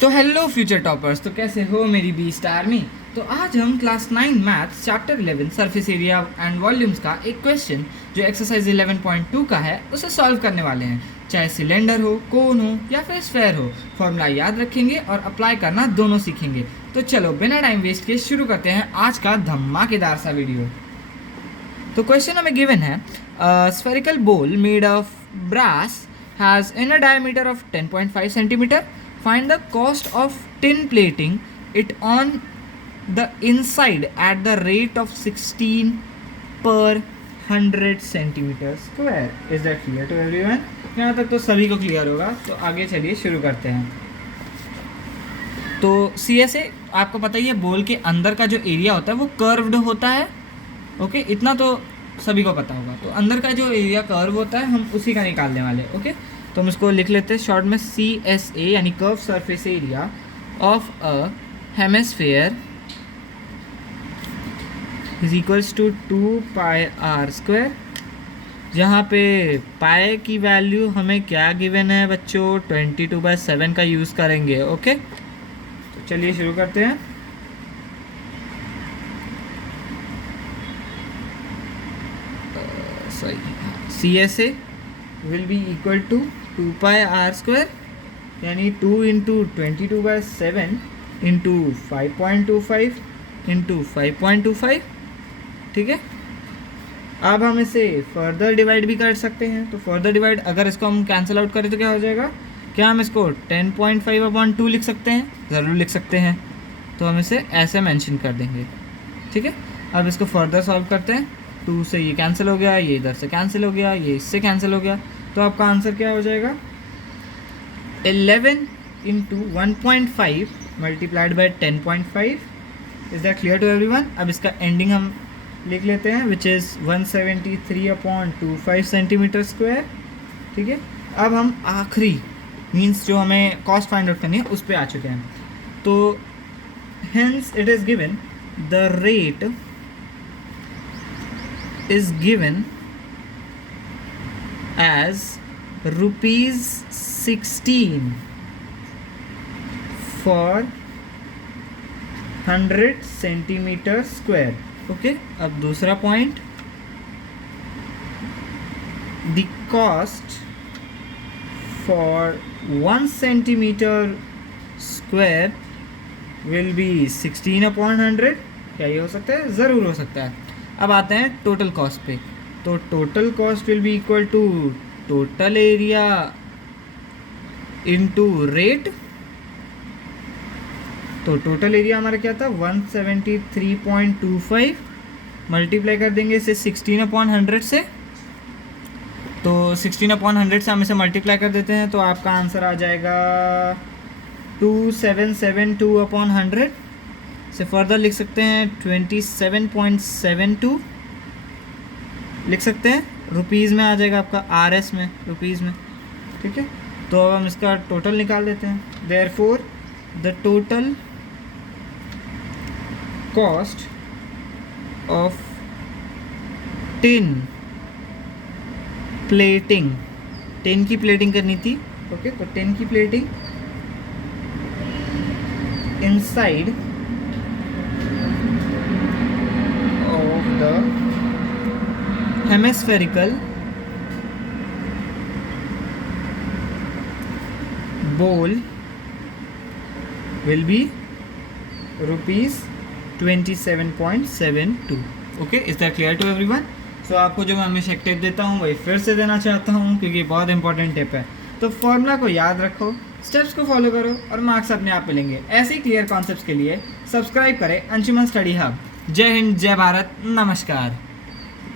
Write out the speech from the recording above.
तो hello future toppers, तो कैसे हो मेरी बी स्टार में। तो आज हम class 9 maths chapter 11 surface area and volumes का एक क्वेश्चन जो एक्सरसाइज 11.2 का है उसे सॉल्व करने वाले हैं। चाहे सिलेंडर हो, कोन हो या फिर स्फेयर हो, फॉर्मूला याद रखेंगे और अप्लाई करना दोनों सीखेंगे। तो चलो बिना टाइम वेस्ट किए शुरू करते हैं आज का धमाकेदार सा वीडियो। तो क्वेश्चन हमें गिवन है, spherical ball made of brass has inner diameter of 10.5 centimetre. Find the cost of tin plating it on the inside at the rate of 16 per 100 centimeter square. Is that clear to everyone? यहाँ तक तो सभी को clear होगा। तो आगे चलिए शुरू करते हैं। तो CSA आपको पता ही है, बॉल के अंदर का जो एरिया होता है वो कर्व्ड होता है। ओके, इतना तो सभी को पता होगा। तो अंदर का जो एरिया कर्व होता है हम उसी का निकालने वाले। ओके, तो हम इसको लिख लेते हैं शॉर्ट में CSA यानी curve surface area of a hemisphere is equals to 2πr², जहाँ पे पाए की वैल्यू हमें क्या गिवन है बच्चों, 22/7 का यूज़ करेंगे। ओके, तो चलिए शुरू करते हैं। CSA will be equal to 2πr² यानी 2 इंटू 22/7 इंटू 5.25 इंटू 5.25। ठीक है, अब हम इसे फर्दर डिवाइड भी कर सकते हैं। तो फर्दर डिवाइड अगर इसको हम कैंसिल आउट करें तो क्या हो जाएगा, क्या हम इसको 10.5/2 लिख सकते हैं? ज़रूर लिख सकते हैं। तो हम इसे ऐसे मेंशन कर देंगे। ठीक है, अब इसको फर्दर सॉल्व करते हैं। 2 से ये कैंसिल हो गया, ये इधर से कैंसिल हो गया, ये इससे कैंसिल हो गया। तो आपका आंसर क्या हो जाएगा, 11 into 1.5 multiplied by 10.5। Is that clear to everyone? अब इसका एंडिंग हम लिख लेते हैं, विच इज़ 173/25 सेंटीमीटर स्क्वायर। ठीक है, अब हम आखिरी मीन्स जो हमें कॉस्ट फाइंड आउट करनी है उस पर आ चुके हैं। तो hence it is given the rate is given as ₹16 for 100 centimeter square. Okay, अब दूसरा point, the cost for 1 centimeter square will be 16/100। क्या ये हो सकता है? ज़रूर हो सकता है। अब आते हैं टोटल कॉस्ट पे। तो total cost will be equal to total area into rate. तो टोटल एरिया हमारा क्या था, 173.25 मल्टीप्लाई कर देंगे इसे 16/100 से। तो 16/100 से हम इसे मल्टीप्लाई कर देते हैं, तो आपका आंसर आ जाएगा 2772/100 से फर्दर लिख सकते हैं 27.72 लिख सकते हैं। रुपीज़ में आ जाएगा आपका, RS में, रुपीज़ में। ठीक है, तो अब हम इसका टोटल निकाल देते हैं। Therefore the total cost of tin plating, tin की प्लेटिंग करनी थी। ओके, तो टिन की plating inside the hemispherical bowl will be ₹27.72। Okay, is that clear to everyone? So आपको जो मैं हमेशा टिप देता हूँ वही फिर से देना चाहता हूँ क्योंकि बहुत इंपॉर्टेंट टिप है। तो फॉर्मूला को याद रखो, स्टेप्स को फॉलो करो और मार्क्स अपने आप मिलेंगे। ऐसे ही क्लियर कॉन्सेप्ट्स के लिए सब्सक्राइब करें अंशुमन स्टडी हब। जय हिंद, जय भारत, नमस्कार।